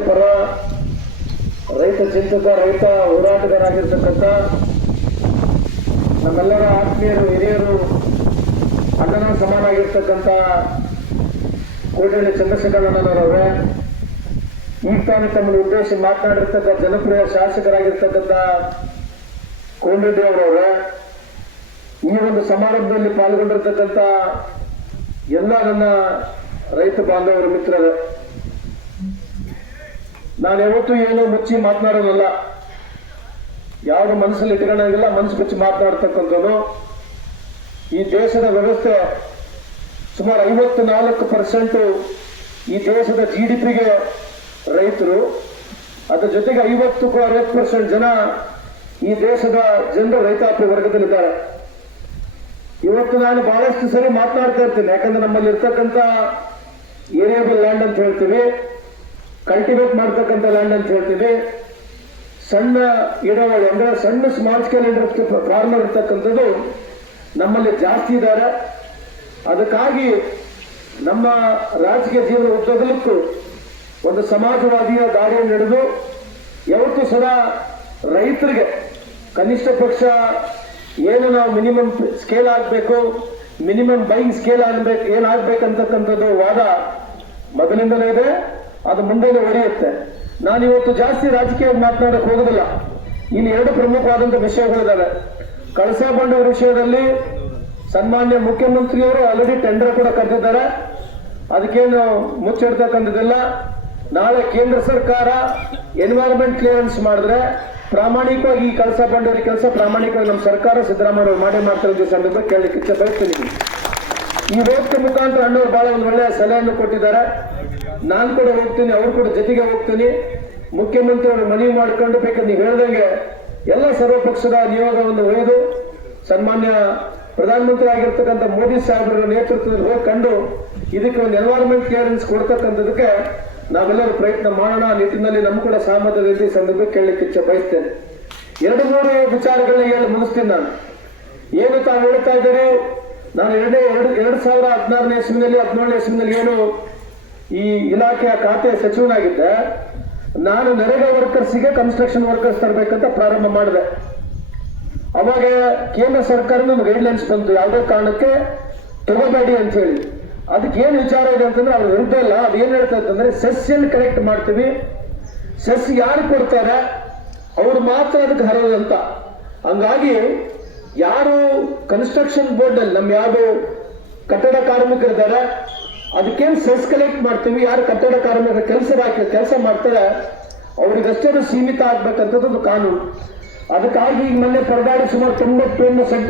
ಪರ ರೈತ ಚಿಂತಕ, ರೈತ ಹೋರಾಟಗಾರಾಗಿರ್ತಕ್ಕಂಥ ನಮ್ಮೆಲ್ಲರ ಆತ್ಮೀಯರು, ಹಿರಿಯರು, ಅಣ್ಣನ ಸಮಾನಾಗಿರ್ತಕ್ಕಂಥ ಕೋಟೆಯಲ್ಲಿ ಚಂದ್ರಶೇಖರಣ್ಣನವರವರೇ ಈಗ ತಾನೇ ತಮ್ಮನ್ನು ಉದ್ದೇಶಿಸಿ ಮಾತನಾಡಿರ್ತಕ್ಕ ಜನಪ್ರಿಯ ಶಾಸಕರಾಗಿರ್ತಕ್ಕಂಥ ಕೋನರೆಡ್ಡಿ ಅವರವ್ರೆ ಈ ಒಂದು ಸಮಾರಂಭದಲ್ಲಿ ಪಾಲ್ಗೊಂಡಿರ್ತಕ್ಕಂಥ ಎಲ್ಲ ನನ್ನ ರೈತ ಬಾಂಧವರ ಮಿತ್ರರೇ ನಾನು ಯಾವತ್ತೂ ಏನೋ ಮುಚ್ಚಿ ಮಾತನಾಡೋದಲ್ಲ. ಯಾರು ಮನಸ್ಸಲ್ಲಿ ಇಟ್ಕೊಳ್ಳೋಂಗಿಲ್ಲ ಮನಸ್ಸು ಮುಚ್ಚಿ ಮಾತನಾಡ್ತಕ್ಕಂಥದ್ದು. ಈ ದೇಶದ ವ್ಯವಸ್ಥೆ ಸುಮಾರು ಐವತ್ತು ನಾಲ್ಕು ಪರ್ಸೆಂಟು ಈ ದೇಶದ ಜಿ ಡಿ ಪಿಗೆ ರೈತರು. ಅದ್ರ ಜೊತೆಗೆ ಐವತ್ತು ಅರವತ್ತು ಪರ್ಸೆಂಟ್ ಜನ ಈ ದೇಶದ ಜನರು ರೈತಾಪಿ ವರ್ಗದಲ್ಲಿದ್ದಾರೆ. ಇವತ್ತು ನಾನು ಬಹಳಷ್ಟು ಸರಿ ಮಾತನಾಡ್ತಾ ಇರ್ತೀನಿ. ಯಾಕಂದ್ರೆ ನಮ್ಮಲ್ಲಿ ಇರ್ತಕ್ಕಂಥ ಏರಿಯಬಲ್ ಲ್ಯಾಂಡ್ ಅಂತ ಹೇಳ್ತೀವಿ. ಕಲ್ಟಿವೇಟ್ ಮಾಡ್ತಕ್ಕಂಥ ಲ್ಯಾಂಡ್ ಅಂತ ಹೇಳ್ತೀವಿ ಸಣ್ಣ ಇಡವಳಿ ಅಂದ್ರೆ ಸಣ್ಣ ಸ್ಮಾಲ್ ಸ್ಕೇಲ್ ಇಂಡಸ್ಟ್ರಿ ಫಾರ್ಮರ್ ಇರ್ತಕ್ಕಂಥದ್ದು ನಮ್ಮಲ್ಲಿ ಜಾಸ್ತಿ ಇದ್ದಾರೆ ಅದಕ್ಕಾಗಿ ನಮ್ಮ ರಾಜಕೀಯ ಜೀವನ ಉದ್ದಗಲಕ್ಕೂ ಒಂದು ಸಮಾಜವಾದಿಯ ದಾರಿಯನ್ನು ನಡೆದು, ಯಾವತ್ತೂ ಸದಾ ರೈತರಿಗೆ ಕನಿಷ್ಠ ಪಕ್ಷ ಏನು ನಾವು ಮಿನಿಮಮ್ ಸ್ಕೇಲ್ ಆಗಬೇಕು ಮಿನಿಮಮ್ ಬೈಯಿಂಗ್ ಸ್ಕೇಲ್ ಆಗಬೇಕು ಏನಾಗಬೇಕಂತಕ್ಕಂಥದ್ದು ವಾದ ಮೊದಲಿಂದಲೇ ಇದೆ. ಅದು ಮುಂಬೈಲಿ ಒಡೆಯುತ್ತೆ ನಾನು ಇವತ್ತು ಜಾಸ್ತಿ ರಾಜಕೀಯ ಮಾತನಾಡಕ್ಕೆ ಹೋಗೋದಿಲ್ಲ. ಇಲ್ಲಿ ಎರಡು ಪ್ರಮುಖವಾದಂತಹ ವಿಷಯಗಳಿದ್ದಾವೆ ಕಳಸಾ ಬಂಡೂರು ವಿಷಯದಲ್ಲಿ ಸನ್ಮಾನ್ಯ ಮುಖ್ಯಮಂತ್ರಿಯವರು ಆಲ್ರೆಡಿ ಟೆಂಡರ್ ಕೂಡ ಕರೆದಿದ್ದಾರೆ ಅದಕ್ಕೇನು ಮುಚ್ಚಿಡ್ತಕ್ಕಂಥದ್ದಿಲ್ಲ ನಾಳೆ ಕೇಂದ್ರ ಸರ್ಕಾರ ಎನ್ವೈರನ್ಮೆಂಟ್ ಕ್ಲಿಯರೆನ್ಸ್ ಮಾಡಿದ್ರೆ ಪ್ರಾಮಾಣಿಕವಾಗಿ ಈ ಕೆಲಸ ಬಂಡೂರಿ ಕೆಲಸ ಪ್ರಾಮಾಣಿಕವಾಗಿ ನಮ್ಮ ಸರ್ಕಾರ ಸಿದ್ದರಾಮಯ್ಯ ಮಾಡೇ ಮಾಡ್ತಾರೆ ಅಂತ ಸಂದರ್ಭ ಕೇಳಲಿಕ್ಕೆ ಬಯಸ್ತೀನಿ ಈ ವೇದಿಕೆ ಮುಖಾಂತರ ಅಣ್ಣವ್ರು ಬಹಳ ಒಂದು ಒಳ್ಳೆಯ ಸಲಹೆಯನ್ನು ಕೊಟ್ಟಿದ್ದಾರೆ. ನಾನು ಕೂಡ ಹೋಗ್ತೀನಿ, ಅವ್ರು ಕೂಡ ಜೊತೆಗೆ ಹೋಗ್ತೀನಿ. ಮುಖ್ಯಮಂತ್ರಿ ಅವರು ಮನವಿ ಮಾಡ್ಕೊಂಡು ಬೇಕಾದ್ರೆ ನೀವು ಹೇಳ್ದಂಗೆ ಎಲ್ಲ ಸರ್ವಪಕ್ಷದ ನಿಯೋಗವನ್ನು ಒಯ್ದು ಸನ್ಮಾನ್ಯ ಪ್ರಧಾನಮಂತ್ರಿ ಆಗಿರ್ತಕ್ಕಂಥ ಮೋದಿ ಸಾಹೇಬರ ನೇತೃತ್ವದಲ್ಲಿ ಹೋಗಿ ಕಂಡು ಇದಕ್ಕೆ ಒಂದು ಎನ್ವೈರನ್ಮೆಂಟ್ ಕ್ಲಿಯರೆನ್ಸ್ ಕೊಡ್ತಕ್ಕಂಥದಕ್ಕೆ ನಾವೆಲ್ಲರೂ ಪ್ರಯತ್ನ ಮಾಡೋಣ. ನಿಟ್ಟಿನಲ್ಲಿ ನಮ್ಮ ಕೂಡ ಸಹಮತ ರೀತಿ ಸಂದರ್ಭ ಕೇಳಲಿಕ್ಕೆ ಇಚ್ಛೆ ಬಯಸ್ತೇನೆ. ಎರಡು, ಮೂರು ವಿಚಾರಗಳನ್ನ ಹೇಳಿ ಮುಗಿಸ್ತೀನಿ ನಾನು. ಏನು ತಾವು ಹೇಳ್ತಾ ಇದ್ದೀರಿ? ನಾನು ಎರಡೇ, ಎರಡು ಎರಡು ಸಾವಿರ ಹದಿನಾರನೇ ಇಸ್ವಿನಲ್ಲಿ ಹದಿನೇಳನೇ ಇಸ್ವಿನಲ್ಲಿ ಏನು ಈ ಇಲಾಖೆಯ ಖಾತೆ ಸಚಿವನಾಗಿದ್ದೆ. ನಾನು ನರೇಗಾ ವರ್ಕರ್ಸಿಗೆ ಕನ್ಸ್ಟ್ರಕ್ಷನ್ ವರ್ಕರ್ಸ್ ತರಬೇಕಂತ ಪ್ರಾರಂಭ ಮಾಡಿದೆ. ಅವಾಗ ಕೇಂದ್ರ ಸರ್ಕಾರ ಒಂದು ಗೈಡ್ಲೈನ್ಸ್ ಬಂತು. ಯಾವುದೇ ಕಾರಣಕ್ಕೆ ತಗೋಬೇಡಿ ಅಂತ ಹೇಳಿ. ಅದಕ್ಕೆ ಏನು ವಿಚಾರ ಇದೆ ಅಂತಂದ್ರೆ ಅವ್ರು ವಿರುದ್ಧ ಇಲ್ಲ ಅದು ಏನ್ ಹೇಳ್ತಾ ಅಂತಂದ್ರೆ ಸಸ್ಯನ್ನು ಕರೆಕ್ಟ್ ಮಾಡ್ತೀವಿ ಸೆಸ್ ಯಾರು ಕೊಡ್ತಾರೆ, ಅವ್ರು ಮಾತ್ರ ಅದಕ್ಕೆ ಹರೋದಂತ ಹಂಗಾಗಿ ಯಾರು ಕನ್ಸ್ಟ್ರಕ್ಷನ್ ಬೋರ್ಡ್ ಅಲ್ಲಿ ನಮ್ಮ ಯಾರು ಕಟ್ಟಡ ಕಾರ್ಮಿಕರಿದ್ದಾರೆ ಅದಕ್ಕೇನು ಸೆಸ್ ಕಲೆಕ್ಟ್ ಮಾಡ್ತೀವಿ? ಯಾರು ಕಟ್ಟಡ ಕಾರ್ಮಿಕರ ಕೆಲಸ ಕೆಲಸ ಮಾಡ್ತಾರೆ ಅವ್ರಿಗಷ್ಟೇ ಸೀಮಿತ ಆಗ್ಬೇಕಂತದ್ದು ಕಾನೂನು. ಅದಕ್ಕಾಗಿ ಈಗ ಮೊನ್ನೆ ಪರದಾಡಿ ಸುಮಾರು ತೊಂಬತ್ತೊಂದು ಸೆಂಟ್ರಲ್